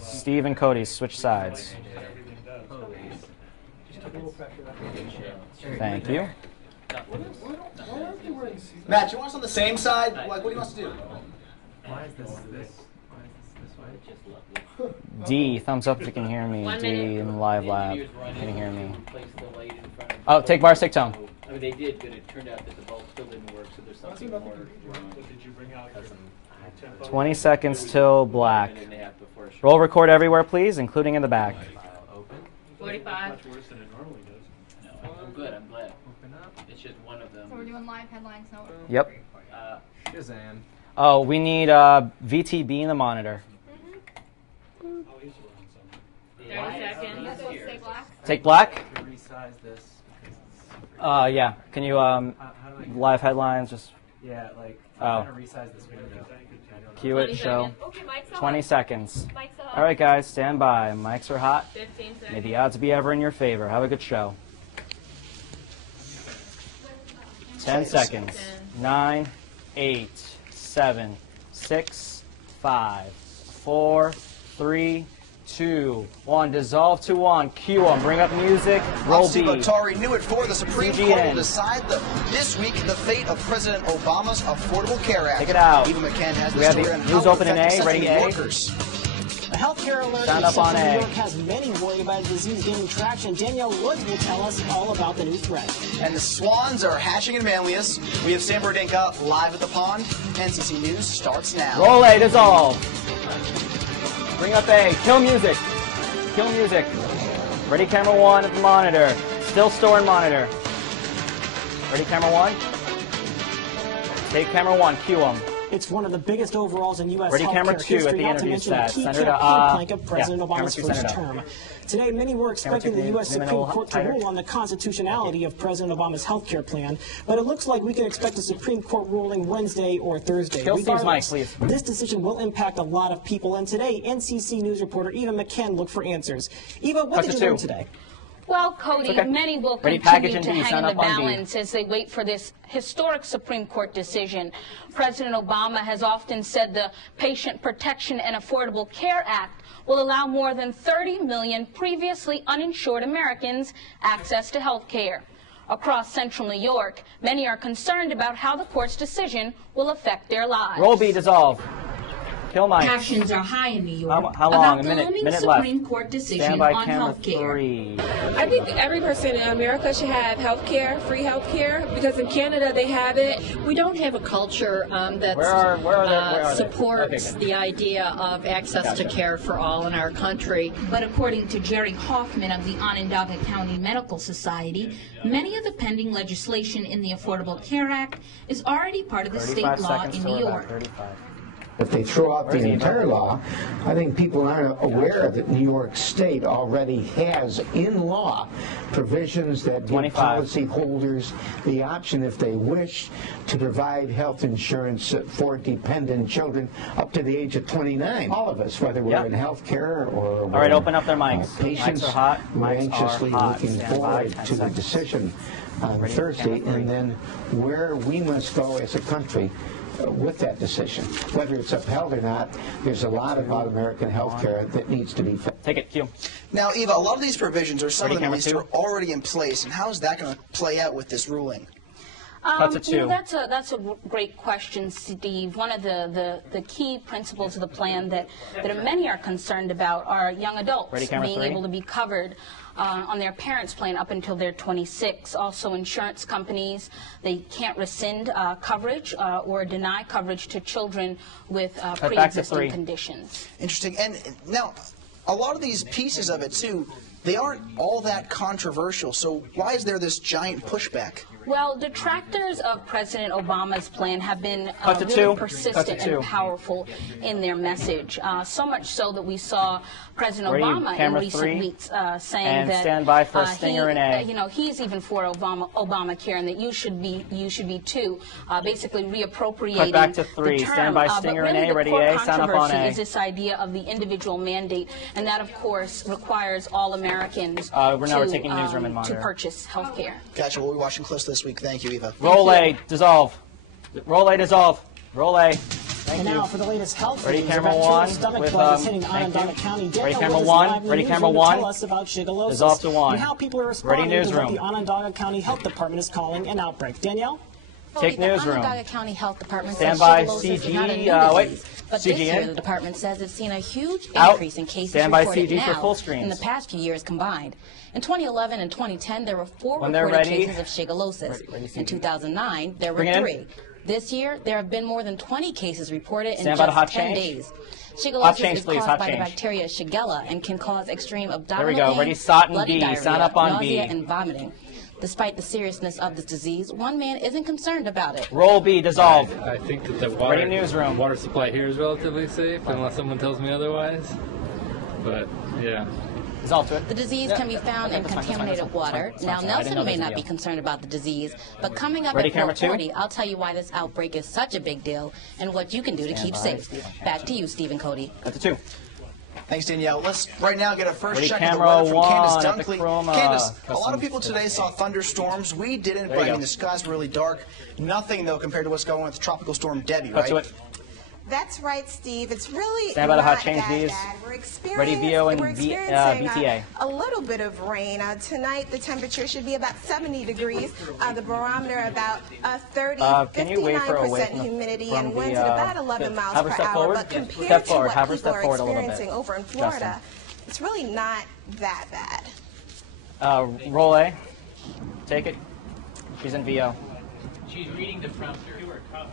Steve and Cody, switch sides. Thank you. Matt, you want us on the same side? Like, what do you want us to do? Why is this way? D, thumbs up if you can hear me. D in the live lab. Can you hear me? Oh, take bar, stick tone. I mean, they did, but it turned out that the bulb still didn't work, so there's something more wrong. 20 seconds till black. Roll record everywhere, please, including in the back. 45. Much worse than it normally does. No, I'm good. I'm glad. It's just one of them. So we're doing live headlines now. Yep. Shazam. Oh, we need VTB in the monitor. 30 seconds. Stay black. Take black? To resize this. Yeah. Can you, live headlines, just... Yeah, like, Oh. I'm trying to resize this window. Cue it, show. Okay, mic's 20 seconds. Mic's All right, guys, stand by. Mics are hot. 15 seconds. May the odds be ever in your favor. Have a good show. 10 seconds. 9, 8, 7, 6, 5, 4, 3, 2, 1. Dissolve to 1. Cue them. Bring up music. Roll B. Tari knew it for the Supreme Court CGN. will decide this week the fate of President Obama's Affordable Care Act. Take it out. Eva McCann has We the have story the on news how open in it A. Ready, affects A? workers. A healthcare alert Sound in up on Central New A. York has many worried about a disease gaining traction. Danielle Woods will tell us all about the new threat. And the Swans are hatching in Manlius. We have Sam Burdinka live at the pond. NCC News starts now. Roll A. Dissolve. Bring up A. Kill music. Kill music. Ready, camera 1 at the monitor. Still store and monitor. Ready, camera 1. Take camera 1. Cue them. It's one of the biggest overalls in U.S. Ready, camera healthcare 2 at history, the not to interview mention a stat. key Senator, campaign plank of President yeah, camera Obama's 2, first Senator. term. Today, many were expecting the U.S. Name it a Supreme little Court to tighter. rule on the constitutionality of President Obama's health care plan, but it looks like we can expect a Supreme Court ruling Wednesday or Thursday. Kill Steve's mic, Regardless, please. this decision will impact a lot of people, and today, NCC News reporter Eva McCann looked for answers. Eva, what did you learn today? Well, Cody, Okay. many will Ready, package continue and to D. hang Sign in the up on D. balance as they wait for this historic Supreme Court decision. President Obama has often said the Patient Protection and Affordable Care Act will allow more than 30 million previously uninsured Americans access to health care. Across central New York, many are concerned about how the court's decision will affect their lives. Roll B. Dissolve. Kill mic. Passions are high in New York How long? about A the minute. looming Minute Supreme left. Court decision Stand by on camera health care. 3. I think every person in America should have health care, free health care, because in Canada they have it. We don't have a culture that supports the idea of access to care for all in our country. But according to Jerry Hoffman of the Onondaga County Medical Society, many of the pending legislation in the Affordable Care Act is already part of the state law in New York. If they throw out the entire law, I think people aren't aware that New York State already has in law provisions that give policyholders the option, if they wish, to provide health insurance for dependent children up to the age of 29. All of us, whether we're in health care or All right, open up their mics. patients, Mics are hot. we're Mics anxiously are hot. looking Stand by. forward 10 to the seconds. decision on Ready, Thursday, camera 3. and then where we must go as a country with that decision. Whether it's upheld or not, there's a lot about American health care that needs to be fixed. Take it, Q. Now, Eva, a lot of these provisions, or some Ready, of them at camera least, 2. are already in place, and how is that going to play out with this ruling? You know, that's a great question, Steve. One of the key principles of the plan that many are concerned about are young adults being able to be covered on their parents' plan up until they're 26. Also, insurance companies, they can't rescind coverage or deny coverage to children with pre-existing conditions. Interesting. And now, a lot of these pieces of it, too, they aren't all that controversial. So why is there this giant pushback? Well, detractors of President Obama's plan have been really persistent and powerful in their message. So much so that we saw President Obama in recent weeks saying that stand by for a stinger in A. You know, he's even for Obamacare, and that you should be too. Basically reappropriating Cut back to 3. the term. Stand by stinger but really in A. Ready, the core A. Sound up on controversy A. is this idea of the individual mandate, and that, of course, requires all Americans we're taking newsroom and to monitor. purchase health care. Gotcha. We'll be watching close this week. Thank you, Eva. Roll A. Dissolve. Roll A. Dissolve. Roll A. And now for the latest health Ready, news. camera Bacterial one stomach with, bug is hitting thank Onondaga you. County. Ready, Danielle camera Wood is one. live in the Ready, newsroom camera to one. tell us about shigellosis Dissolve to one. and how people are responding Ready, to what newsroom. the Onondaga County Health Department is calling an outbreak. Danielle? Take The newsroom. Onondaga County Health Department Stand says by, shigellosis is CG, not a new wait, disease, but CG this year in. the department says it's seen a huge Out. increase in cases Stand by, reported CG for now full screens. in the past few years combined. In 2011 and 2010, there were 4 When they're reported ready. cases of shigellosis. Ready, in 2009, there were Bring it in. 3. This year, there have been more than 20 cases reported in Stand by to just hot 10 change. days. Shigellosis Hot change, is please, caused hot by change. the bacteria Shigella and can cause extreme There abdominal we go. pain, Ready, Sot and bloody B. diarrhea, Sign up on nausea, B. and vomiting. Despite the seriousness of this disease, one man isn't concerned about it. Roll B. Dissolve. I think that the Ready, newsroom. water supply here is relatively safe, unless someone tells me otherwise. But, yeah. Dissolve to it. The disease can be found in contaminated water. Now, Nelson may not be concerned about the disease, but coming up Ready, at camera 4:40, I'll tell you why this outbreak is such a big deal and what you can do to keep safe. Back to you, Stephen Cody. Cut to 2. Thanks, Danielle. Let's right now get a first Ready, check of the camera weather from one Candace at the Dunkley. Chroma. Candace, a lot Custom of people today saw thunderstorms. We didn't, There but you I mean, go. the skies were really dark. Nothing, though, compared to what's going on with Tropical Storm Debbie, Cut right? to it. That's right, Steve. It's really Stand by to not hot change that these. bad. We're Ready, VO and experiencing BTA. a little bit of rain. Tonight, the temperature should be about 70 degrees. The barometer about 30, Can you wait for a wait 59% from the, humidity, from and the, winds at about 11 miles have her per step hour. forward. But compared Step to forward. what Have her people step are forward a little bit. experiencing over in Florida, it's really not that bad. Roll A. Take it. She's in VO. She's reading the prompter.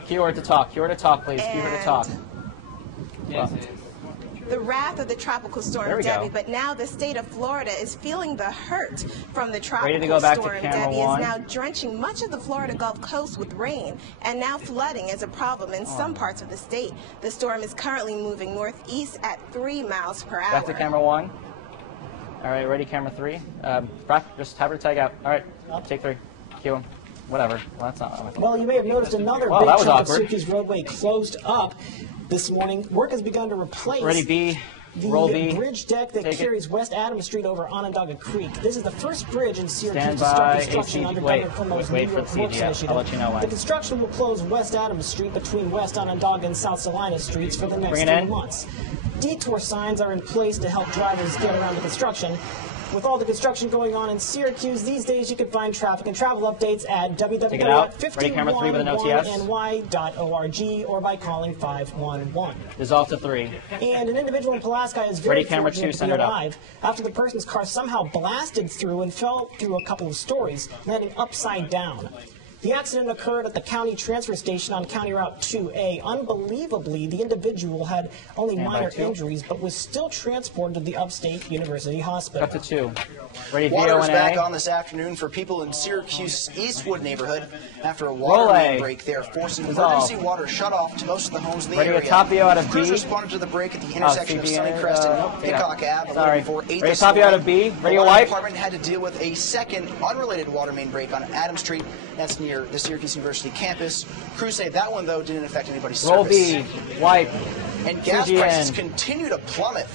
Keyword to talk. Keyword to talk, please. Keyword to talk. Yes, Well, it is. The wrath of the tropical There storm we go. Debbie, but now the state of Florida is feeling the hurt from the tropical Ready to go back to storm camera Debbie one. is now drenching much of the Florida Gulf Coast with rain, and now flooding is a problem in some parts of the state. The storm is currently moving northeast at 3 miles per hour. back to camera 1. All right, ready, camera 3. Just have her tag out. All right, take 3. Cue him. Whatever. Well, that's not. Well, you may have noticed another Wow, big that was chunk awkward. of Syracuse roadway closed up this morning. Work has begun to replace Ready, B. the Roll B. bridge deck that Take it. carries West Adams Street over Onondaga Creek. This is the first bridge in Syracuse Stand to start by, construction AC under wait, Governor Cuomo's wait New for York the Works CG. I'll Initiative. let you know when. The construction will close West Adams Street between West Onondaga and South Salina Streets for the next Bring it 3 in. months. Detour signs are in place to help drivers get around the construction. With all the construction going on in Syracuse these days, you can find traffic and travel updates at Take it out. Ready, camera 3 with an OTS. www.ny.org or by calling 511. Dissolve to 3. And an individual in Pulaski is very Ready, camera fortunate 2, to send be it up. alive after the person's car somehow blasted through and fell through a couple of stories, landing upside down. The accident occurred at the county transfer station on County Route 2A. Unbelievably, the individual had only Stand by minor 2. injuries, but was still transported to the Upstate University Hospital. Cut to 2. Ready, Water VO is and back A. on this afternoon for people in Syracuse Eastwood neighborhood after a Roll water main A. break there, forcing Dissolve. emergency water shut-off to most of the homes in the Ready, a area. top VO out of Crews B. responded to the break at the intersection of CB, Sunnycrest and yeah. Hickok Ave a little Sorry. before 8 Ready, this top VO out of morning. B. Ready, The a water wipe. department had to deal with a second unrelated water main break on Adams Street. That's near the Syracuse University campus. Crews say that one, though, didn't affect anybody's service. Roll B. Wipe. And gas CG prices in. continue to plummet.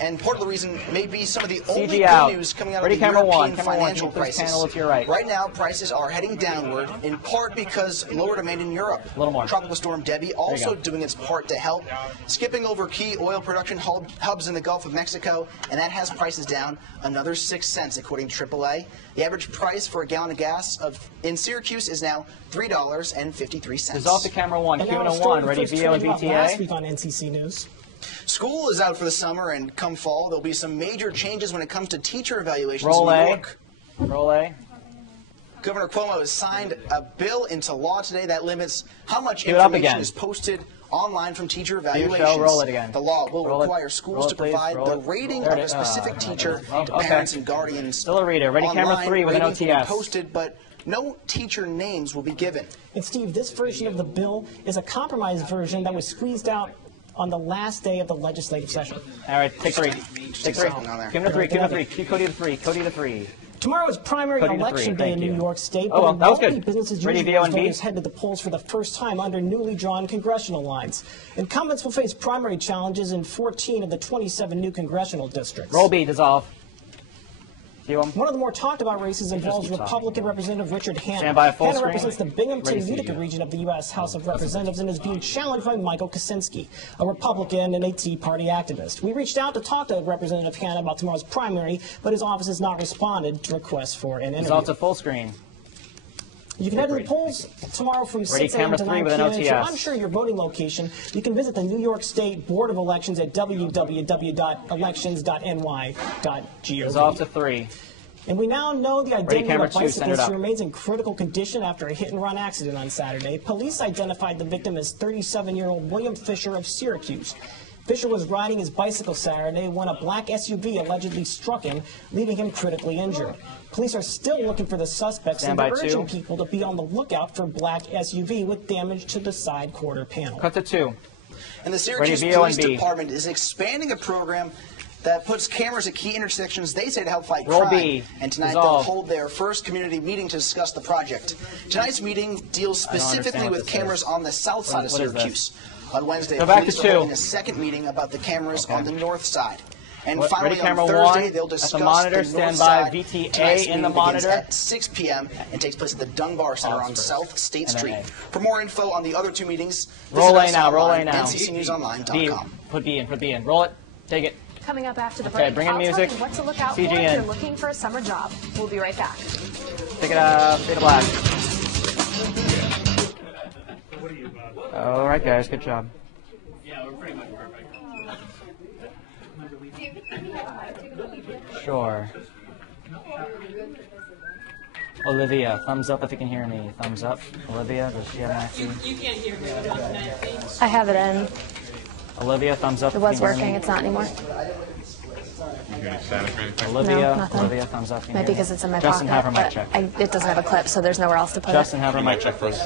And part of the reason may be some of the only CG good out. news coming out Ready, of the camera European 1. Camera 1. financial Can you please crisis. panel to your right? Right now, prices are heading downward, in part because lower demand in Europe. A little more. Tropical Storm Debbie you also go. doing its part to help, skipping over key oil production hubs in the Gulf of Mexico, and that has prices down another 6 cents, according to AAA. The average price for a gallon of gas in Syracuse is now $3.53. Dissolve to camera 1. And Q now and a a story 1. Ready, first VO and tweeted about last BTA. week on NCC News. School is out for the summer, and come fall, there'll be some major changes when it comes to teacher evaluations Roll in New A. York. Roll A. Governor Cuomo has signed a bill into law today that limits how much Do it up information again. is posted online from teacher Do evaluations. show, roll it again. The law will Roll it. require schools Roll it, to please. provide Roll the it. rating There of it a is. specific teacher Oh, to okay. parents and guardians. Still a reader. Ready, camera Online, 3 with an ratings will be OTS. posted, but no teacher names will be given. And Steve, this version of the bill is a compromise version that was squeezed out on the last day of the legislative session. All right, take 3. Take 3. Something on there. Give him to 3. Give him to 3. Keep Cody to 3. Cody to 3. Tomorrow is primary Cody to election 3, day in thank New you. York State, Oh, well, but that was it won't good. be business as Ready, usual VO as and B? voters head to the polls for the first time under newly drawn congressional lines. Incumbents will face primary challenges in 14 of the 27 new congressional districts. Roll B. Dissolve. One of the more talked about races involves Republican Representative Richard Hanna. Stand by, full Hanna screen. represents the Binghamton, Ready for Utica you. region of the U.S. House of Representatives and is being challenged by Michael Kosinski, a Republican and a Tea Party activist. We reached out to talk to Representative Hanna about tomorrow's primary, but his office has not responded to requests for an interview. Results of full screen. You can head to the polls tomorrow from 6 a.m. to 9 p.m. If you're unsure of your voting location, you can visit the New York State Board of Elections at www.elections.ny.gov. Results of 3. And we now know the identity of a Two, send it bicyclist up. who remains in critical condition after a hit-and-run accident on Saturday. Police identified the victim as 37-year-old William Fisher of Syracuse. Fisher was riding his bicycle Saturday when a black SUV allegedly struck him, leaving him critically injured. Police are still looking for the suspects and they're urging people to be on the lookout for black SUV with damage to the side quarter panel. Cut to 2. And the Syracuse Police Department is expanding a program that puts cameras at key intersections, they say, to help fight Roll crime. B. And tonight Resolve. they'll hold their first community meeting to discuss the project. Tonight's meeting deals specifically with cameras on the south side of Syracuse. On Wednesday, police are holding a second meeting about the cameras on the north side. And finally, on Thursday, they'll discuss at the monitor, the stand north by, side. VTA Tonight's in the meeting begins monitor. at 6 p.m. and takes place at the Dunbar Center on South State Street. For more info on the other two meetings, Roll visit A us now, roll A online, now. nccnewsonline.com. Put B in, put B in. Roll it, take it. Coming up after the Okay, break, bring in I'll music. tell you what to look out for CG if in. you're looking for a summer job. We'll be right back. Take it out, fade to black. All right, guys, good job. Yeah, we're pretty much perfect. Sure. Olivia, thumbs up if you can hear me. Thumbs up. Olivia, does she have Maxie? You can't hear me. I have it in. Olivia, thumbs up. It was working. It's not anymore. Olivia, No, nothing. Olivia, thumbs up. Can you Maybe hear me? because it's in my Justin, pocket. have her mic but check. it doesn't have a clip, so there's nowhere else to put Justin, have her mic check, please.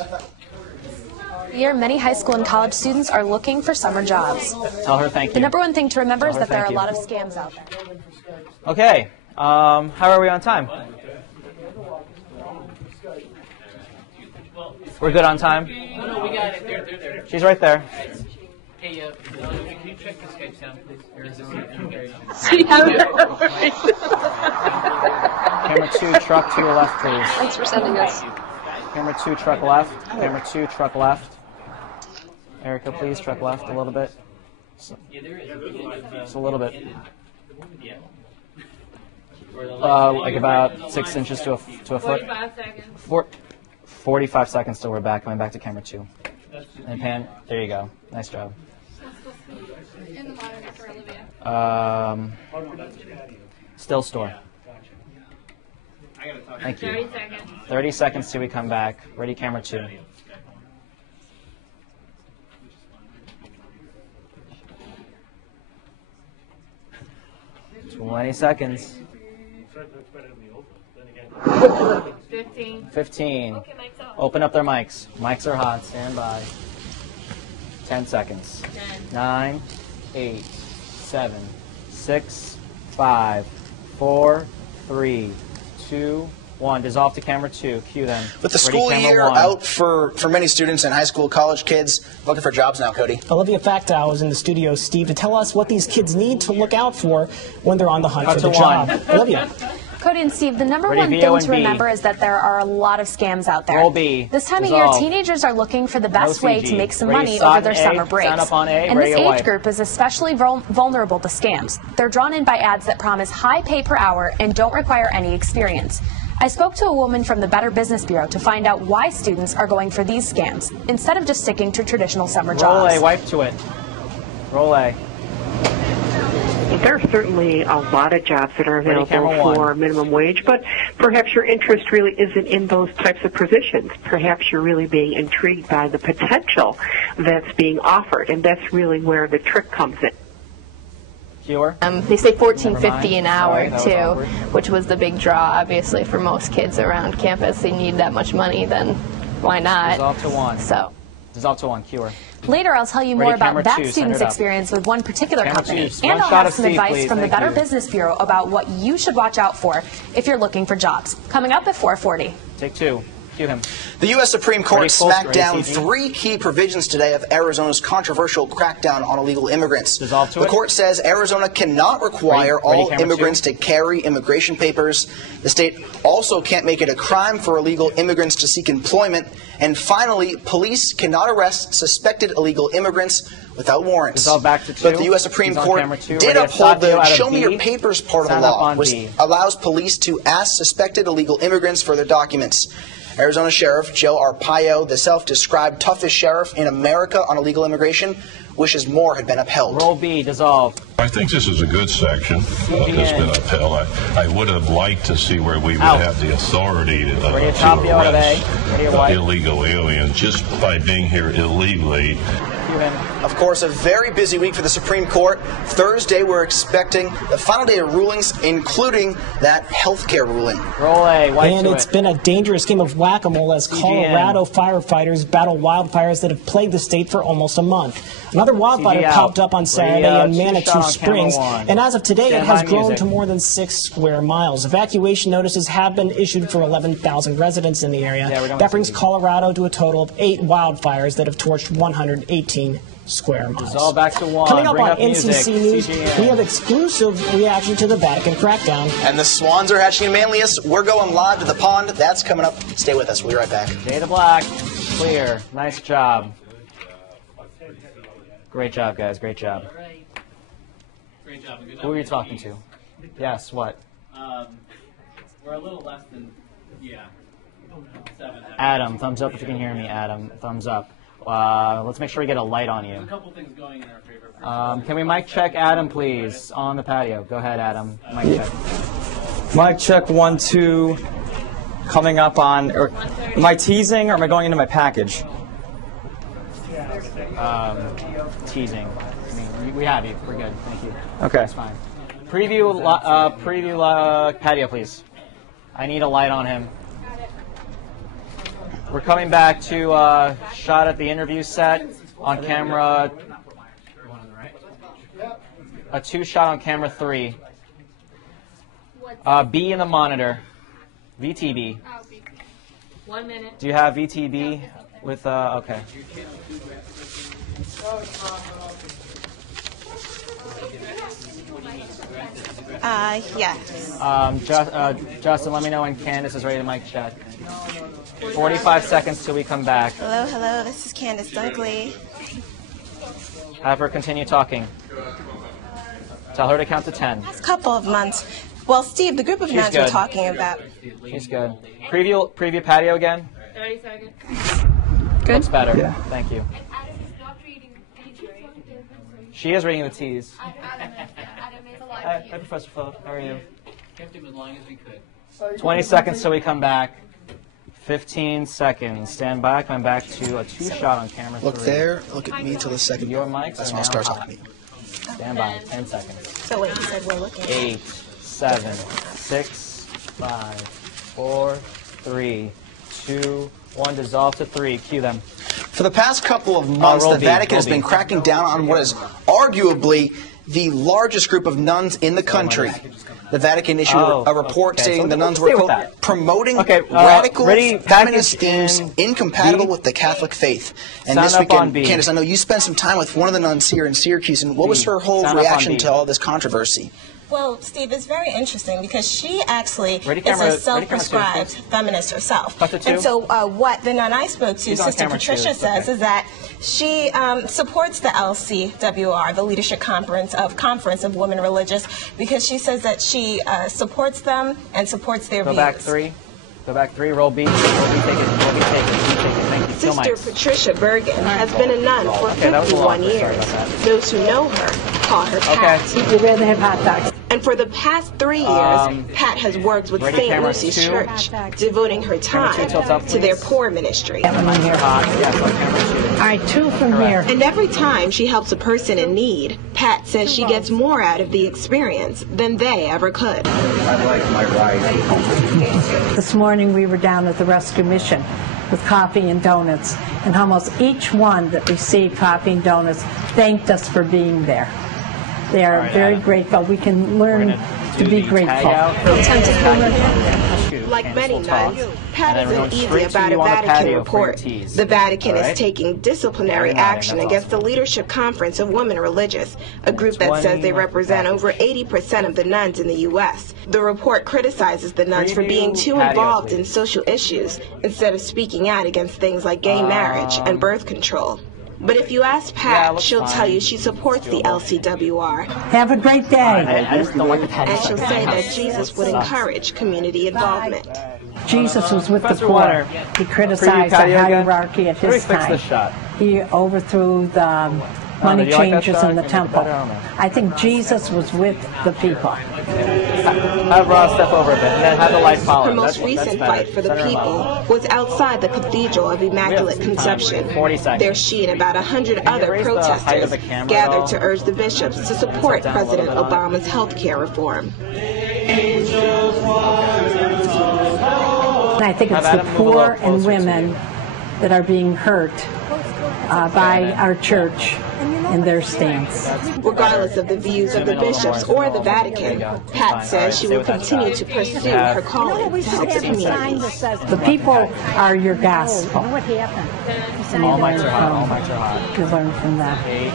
Here, many high school and college students are looking for summer jobs. Tell her thank you. The number one thing to remember Tell is her that there are a thank lot you. of scams out there. Okay, how are we on time? We're good on time? Oh, no, we got it. They're there. She's right there. Hey, can you check the Skype sound, please? Or is this Camera 2, truck to your left, please. Thanks for sending us. Camera 2, truck left. Camera 2, truck left. Erica, please, truck left a little bit. Just a little bit. Like about 6 inches to a foot. 45 seconds. 45 seconds till we're back. Coming back to camera 2. And pan. There you go. Nice job. In the monitor for Olivia. Still store. Thank you. 30 seconds. 30 seconds till we come back. Ready, camera 2. $20 seconds. 15. 15. Open up their mics. Mics are hot. Stand by. 10 seconds. 9, 8, 7, 6, 5, 4, 3, 2, 1. Dissolve to camera 2. Cue them. With the Ready, school camera year 1. out for many students and high school, college kids looking for jobs now, Cody. Olivia Factow is in the studio, Steve, to tell us what these kids need to look out for when they're on the hunt Cut for the to job. 1. Olivia. Cody and Steve, the number Ready, one VO thing and to B. remember is that there are a lot of scams out there. Roll B. This time Dissolve. of year, teenagers are looking for the best No way CG. to make some Ready, money stop, over their A. summer breaks. Stand up on A. And Ready, this age wipe. group is especially vulnerable to scams. They're drawn in by ads that promise high pay per hour and don't require any experience. I spoke to a woman from the Better Business Bureau to find out why students are going for these scams instead of just sticking to traditional summer Roll jobs. A. Wipe to it. Roll A. There are certainly a lot of jobs that are available camera 1. for minimum wage, but perhaps your interest really isn't in those types of positions. Perhaps you're really being intrigued by the potential that's being offered, and that's really where the trick comes in. Cure. They say $14.50 an hour Sorry, that was too, awkward. which was the big draw, obviously, for most kids around campus. They need that much money, then why not? Dissolve to 1. So. Dissolve to 1. Cure. Later, I'll tell you more Ready, about camera that 2, send student's it up. experience with one particular Camera company. 2, And one I'll shot have of some Steve, advice please. from the Thank Better you. Business Bureau about what you should watch out for if you're looking for jobs. Coming up at 4:40. Take 2. Cue him. The U.S. Supreme Court Ready, full smacked down ACG. 3 key provisions today of Arizona's controversial crackdown on illegal immigrants. Dissolve to the it. court says Arizona cannot require all immigrants to carry immigration papers. The state also can't make it a crime for illegal immigrants to seek employment. And finally, police cannot arrest suspected illegal immigrants without warrants. Back to 2. But the U.S. Supreme Court did uphold the show me your papers part of the law, which allows police to ask suspected illegal immigrants for their documents. Arizona Sheriff Joe Arpaio, the self-described toughest sheriff in America on illegal immigration, wishes more had been upheld. Roll B, dissolve. I think this is a good section that's been upheld. I would have liked to see where we would have the authority to arrest illegal aliens just by being here illegally. Of course, a very busy week for the Supreme Court. Thursday, we're expecting the final day of rulings, including that health care ruling. Roll A, and it's been a dangerous game of whack-a-mole as Colorado firefighters battle wildfires that have plagued the state for almost a month. Another wildfire popped up on Saturday in Manitou Springs, and as of today, it has grown to more than 6 square miles. Evacuation notices have been issued for 11,000 residents in the area. That brings Colorado to a total of 8 wildfires that have torched 118 square miles. Dissolve back to 1. Coming up Bring on up NCC News, we have exclusive reaction to the Vatican crackdown. And the swans are hatching in Manlius. We're going live to the pond. That's coming up. Stay with us. We'll be right back. Data black. Clear. Nice job. Great job, guys. Great job. Great job. Good job. Who are you talking to? Yes, what? We're a little less than, 7. Adam, thumbs up if you can hear me, Adam. Thumbs up. Let's make sure we get a light on you. There's a couple things going in our favor. Can we mic check Adam, please, on the patio? Go ahead, Adam. Mic check. Mic check 1, 2. Coming up on. Am I teasing or am I going into my package? Teasing. I mean, we have you. We're good. Thank you. Okay. That's fine. Preview patio, please. I need a light on him. We're coming back to shot at the interview set on camera. A 2 shot on camera 3. B in the monitor. VTB. 1 minute. Do you have VTB with okay. Yes. Justin, let me know when Candace is ready to mic check. 45 seconds till we come back. Hello, this is Candace Dunkley. Have her continue talking. Tell her to count to 10. Last couple of months. Well, Steve, the group of nuns we're talking about. She's good. Preview patio again. 30 seconds. Good. Looks better. Yeah. Thank you. She is reading the T's. Hi, Professor Phillip. How are you? Kept him as long as we could. 20 seconds till we come back. 15 seconds. Stand by. Coming back to a 2 shot on camera 3. Look there. Look at me till the second. Your mics. That's when it starts on me. Stand by. 10 seconds. So wait, you said we're looking. 8, 7, 6, 5, 4, 3, 2, 1. Dissolve to 3. Cue them. For the past couple of months, the Vatican has been cracking down on what is arguably the largest group of nuns in the country. The Vatican issued a report stating the nuns were quote, promoting radical feminist themes incompatible with the Catholic faith. And this weekend, Candace, I know you spent some time with one of the nuns here in Syracuse, and what was her whole reaction to all this controversy? Well, Steve, it's very interesting because she actually is a self-prescribed feminist herself. And so what the nun I spoke to, Sister Patricia, says is that she supports the LCWR, the Leadership Conference of Women Religious, because she says that she supports them and supports their views. Go back 3. Go back 3. Roll B. Roll B. Take it. Roll B. Take it. Thank you. Sister Patricia Bergen has been a nun for 51 years. Those who know her call her Pat. You'd rather have hot dogs. And for the past 3 years, Pat has worked with St. Lucy's Church, devoting her time to their poor ministry. All right, 2 from here. And every time she helps a person in need, Pat says she gets more out of the experience than they ever could. I like my ride. This morning we were down at the rescue mission with coffee and donuts, and almost each one that received coffee and donuts thanked us for being there. They are very grateful. We can learn to be grateful. two. Like Candace many will talk. nuns, Pat And then we're isn't going easy straight to about a you on the Vatican patio for your report. teas. The Vatican All right? is taking disciplinary Very nodding, action that's against the awesome. Leadership Conference of Women Religious, a group that 20 says they represent over 80% of the nuns in the U.S. The report criticizes the nuns for being too patio, involved please. in social issues instead of speaking out against things like gay marriage and birth control. But if you ask Pat, she'll tell you she supports the LCWR. Have a great day. I just don't like the patio. And she'll say that Jesus would encourage community involvement. Jesus was with the Professor poor. Warner, He criticized the patio again? hierarchy at Let me his fix time. this shot. He overthrew the money do you like that changers shot? in the Can you temple. put that on there? I think Jesus was with the people. Have Ross step over a bit, and then have the light follow. Her most recent fight for the people was outside the Cathedral of Immaculate Conception. 40 seconds. There she and about 100 other raise the height of protesters the camera at gathered all? to urge the bishops to support Down a little President bit on it. Obama's health care reform. And I think it's the poor and women that are being hurt by our church in their stance. Regardless of the views of the bishops or the Vatican, Pat says she will continue to pursue her calling to help the community. The people are your gospel. All mics are hot. All mics are hot. You learn from that. 8,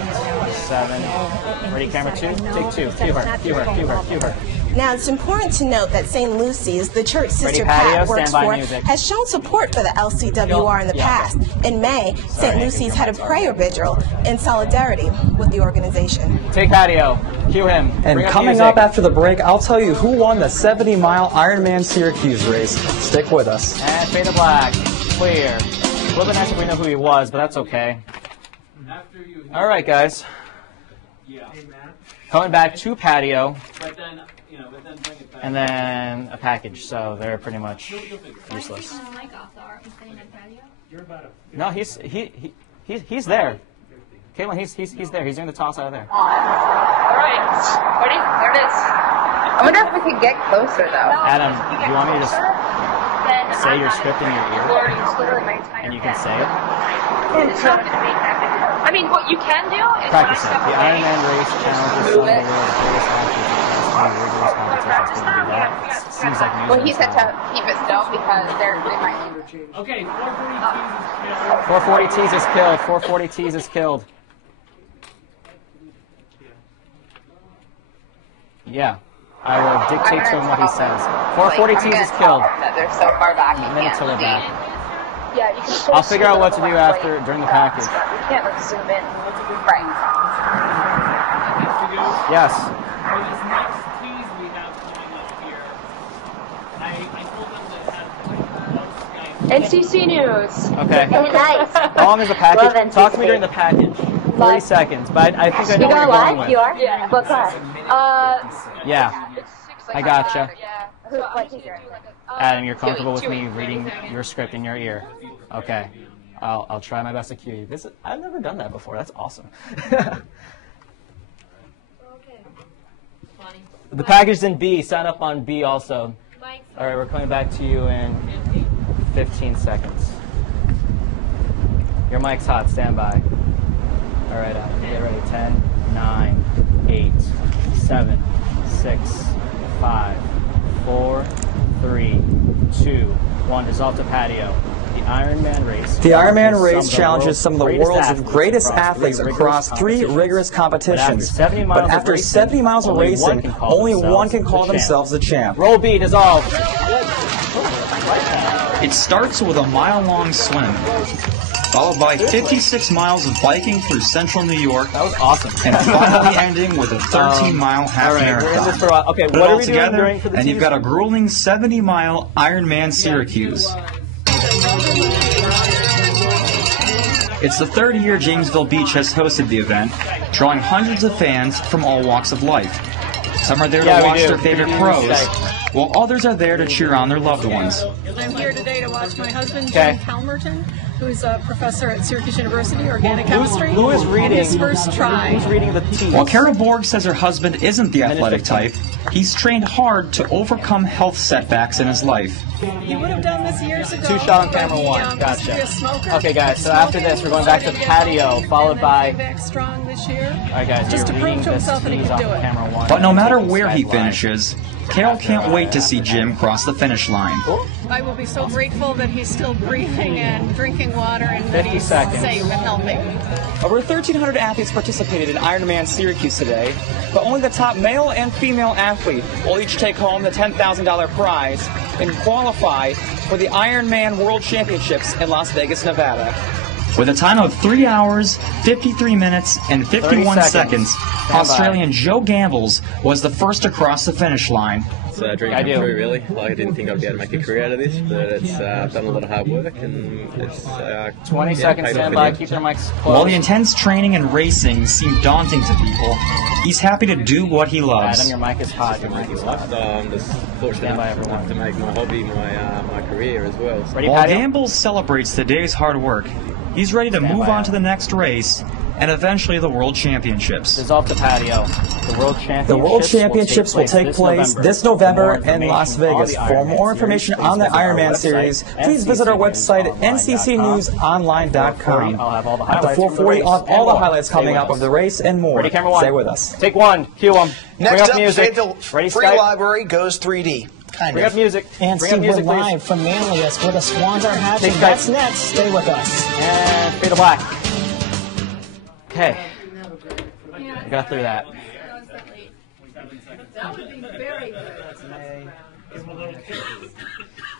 7. Ready, camera 2. Take 2. Cue her. Cue her. Cue her. Cue her. Now, it's important to note that St. Lucy's, the church Ready, Sister patio, Pat works standby for, music. has shown support for the LCWR in the past. In May, St. Lucy's had a prayer vigil in solidarity with the organization. Take patio. Cue him. And Bring coming music. up after the break, I'll tell you who won the 70-mile Ironman Syracuse race. Stick with us. And fade to black. Clear. A little bit nice if we know who he was, but that's okay. All right, guys. Coming back to patio. And then a package, so they're pretty much useless. No, he's there. Caitlin, he's there. He's doing the toss out of there. All right, ready? There it is. I wonder if we could get closer though. Adam, do you want me to just say your script in your ear, and you can say it? I mean, what you can do is Practice it. The Ironman race challenges some of the world's greatest athletes across 3 rigorous competitions. Can you do that? It seems like news. Well, he said to keep it still because they might. Okay, 440 T's is killed. 440 T's is killed. Yeah. I will dictate to him what he says. 440 T's is killed. That they're so far back. A minute till they're back. Yeah, you can. I'll figure out what to do after during the package. You can't like zoom in. Right. Yes. For this next tease we have coming up here, I told them that NCC News. Okay. Nice. How long is the Love package? NCC. Talk to me during the package. 40 seconds, but I think I know where you're going with. You are? Yeah. What class? Yeah. I gotcha. What teacher? Adam, you're comfortable with me reading your script in your ear? Okay. I'll try my best to cue you. I've never done that before. That's awesome. The package is in B. Sign up on B also. All right, we're coming back to you in 15 seconds. Your mic's hot. Stand by. All right, Adam, get ready. 10, 9, 8, 7, 6, 5, 4, 3, 2, 1. Dissolve to patio. The Ironman race. The Ironman race challenges some of the world's greatest athletes across 3 rigorous competitions. But after 70 miles of racing, only one can call themselves the champ. Roll B, dissolve. It starts with a mile-long swim, followed by 56 miles of biking through central New York. That was awesome. And finally ending with a 13-mile half marathon. We're in this for a while. Okay, Put what it are all we doing together, during for the and you've teams? got a grueling 70-mile Ironman Syracuse. It's the 3rd year Jamesville Beach has hosted the event, drawing hundreds of fans from all walks of life. Some are there to watch their favorite pros, while others are there to cheer on their loved ones. I'm here today to watch my husband, Okay. Jim Calmerton. who's a professor at Syracuse University, organic chemistry. Who is reading? His first try. Who's reading the tea? While Carol Borg says her husband isn't the athletic type, he's trained hard to overcome health setbacks in his life. He would have done this years ago. 2 shot on camera 1. Gotcha. Okay, guys. So after this, we're going back to the patio, followed by. Back strong this year. All right, guys. Just to prove to himself that he can do it. Camera 1. But no matter where he finishes, Carol can't wait to see Jim cross the finish line. I will be so grateful that he's still breathing and drinking water and that he's safe and healthy. Over 1,300 athletes participated in Ironman Syracuse today, but only the top male and female athlete will each take home the $10,000 prize and qualify for the Ironman World Championships in Las Vegas, Nevada. With a time of 3 hours, 53 minutes, and 51 seconds, Australian Joe Gambles was the first to cross the finish line. It's a dream come true, really. Like, I didn't think I'd be able to make a career out of this, but it's I've done a lot of hard work, and it's 20 seconds, stand by, keep your mics closed. While the intense training and racing seem daunting to people, he's happy to do what he loves. Adam, your mic is hot. Your mic is hot. I'm just fortunate enough to make my hobby my career as well. So. While Gambles celebrates the day's hard work, he's ready to move on to the next race and eventually the World Championships. Dissolve the patio. The World Championships will take place this November in Las Vegas. For more information on the Ironman series, please visit our website at nccnewsonline.com. At the 4:40, I'll have all the highlights coming up of the race and more. Ready, camera 1. Stay with us. Take 1. Cue them. Next up, music. Ready, free library goes 3D. Bring up music. And Bring Steve, up music, we're live from Manlius where the Swans are hatching. Take That's next. Stay with us. And fade to black. Okay. We got through that. That would be very good.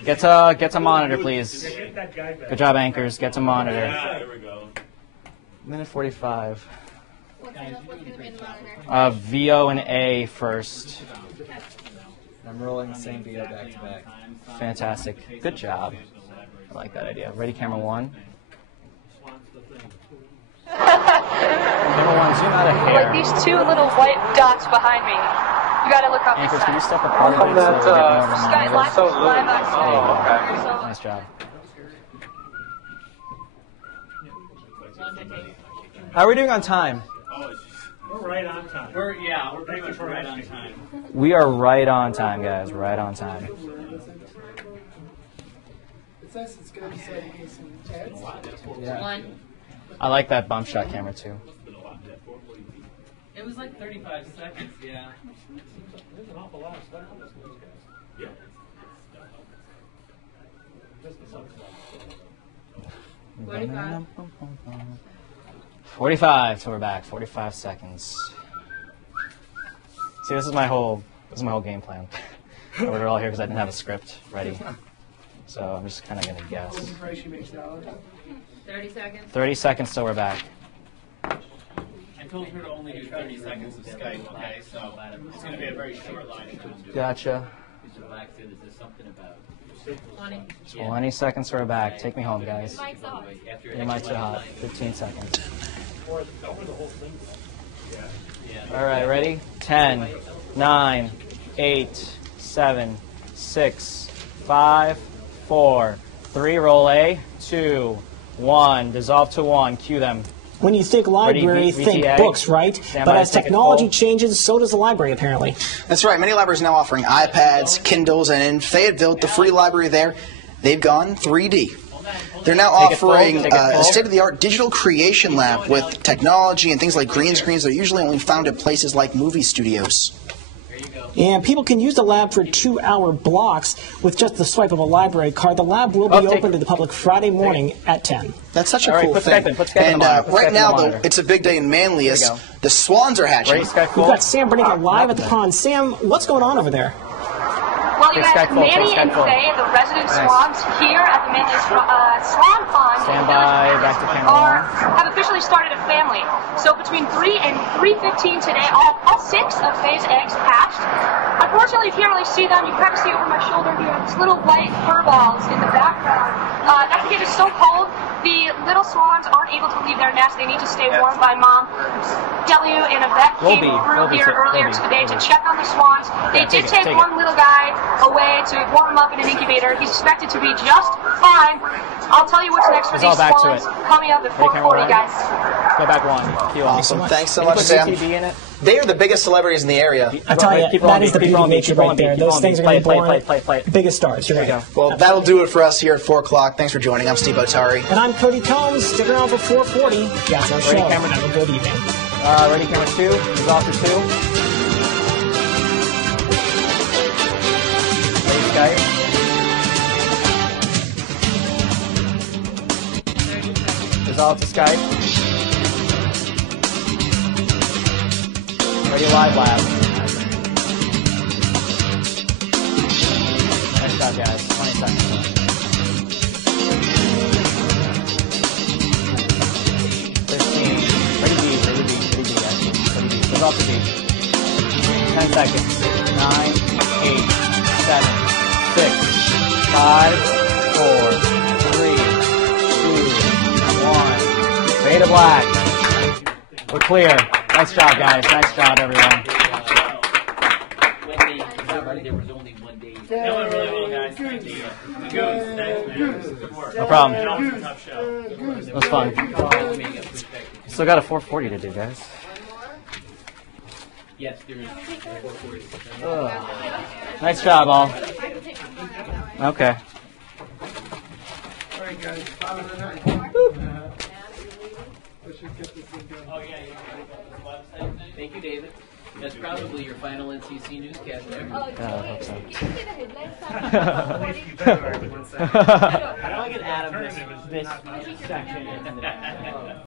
Get to monitor, please. Good job, anchors. Get to monitor. Minute 45. VO and A first. I'm rolling the same VO back to back. Fantastic. Good job. I like that idea. Ready, camera 1. Camera 1, zoom out of here. Like these 2 little white dots behind me. You gotta look up. Anchors, can you step apart a bit so we get more of a monitor? Nice job. How are we doing on time? We're right on time. We're pretty much right on time. We are right on time, guys. Right on time. Yeah. I like that bump shot camera too. It was like 35 seconds, yeah. There's an awful lot of stuff on this newscast. Yeah. 45 till we're back. 45 seconds. See, this is my whole game plan. We're all here because I didn't have a script ready, so I'm just kind of gonna guess. 30 seconds. 30 seconds till we're back. I told her to only do 30 seconds of Skype, okay? So it's going to be a very short line. Gotcha. 20 seconds till we're back. Take me home, guys. Your mics are hot. 15 seconds. All right, ready? 10, 9, 8, 7, 6, 5, 4, 3, roll A, 2, 1, dissolve to 1, cue them. When you think library, think books, right? But as technology changes, so does the library, apparently. That's right. Many libraries are now offering iPads, Kindles, and in Fayetteville, the free library there, they've gone 3D. They're now offering a state-of-the-art digital creation lab with technology and things like green screens that are usually only found at places like movie studios. And people can use the lab for 2-hour blocks with just the swipe of a library card. The lab will be open to the public Friday morning at 10. That's such a cool thing. And right now, though, it's a big day in Manlius. The Swans are hatching. We've got Sam Bernica live at the pond. Sam, what's going on over there? Well, you guys, Manny and Faye, the resident swans here at the Manlius Swan Pond, have officially started a family. So between 3 and 3:15 today, all 6 of Faye's eggs hatched. Unfortunately, you can't really see them. You can kind of see over my shoulder here, these little white fur balls in the background. That cave is so cold The little swans aren't able to leave their nest. They need to stay warm by Mom. W and a vet came through here earlier today to check on the swans. They did take one little guy away to warm him up in an incubator. He's expected to be just fine. I'll tell you what's next for these swans coming up at 4:40, guys. Go back one. Awesome. Thanks so much, Sam. They are the biggest celebrities in the area. I tell you, that is the beauty of nature right there. Those things are going to be born biggest stars. Here we go. Well, that'll do it for us here at 4 o'clock. Thanks for joining. I'm Steve Otari. And I'm Cody Combs. Stick around for 4:40. That's our show. Have a good evening. Ready, camera 2. Resolve for 2. Ready, Skype. Resolve to Skype. Ready, live lab. Nice job, guys. 20 seconds. Off the beat. 10 seconds. 9, 8, 7, 6, 5, 4, 3, 2, 1. Fade to black. We're clear. Nice job, guys. Nice job, everyone. No problem. It was fun. Still got a 440 to do, guys. Yes, there is. Nice job, all. Okay. All right, guys. Thank you, David. That's probably your final NCC newscast ever. I hope so. How do I get out of this section?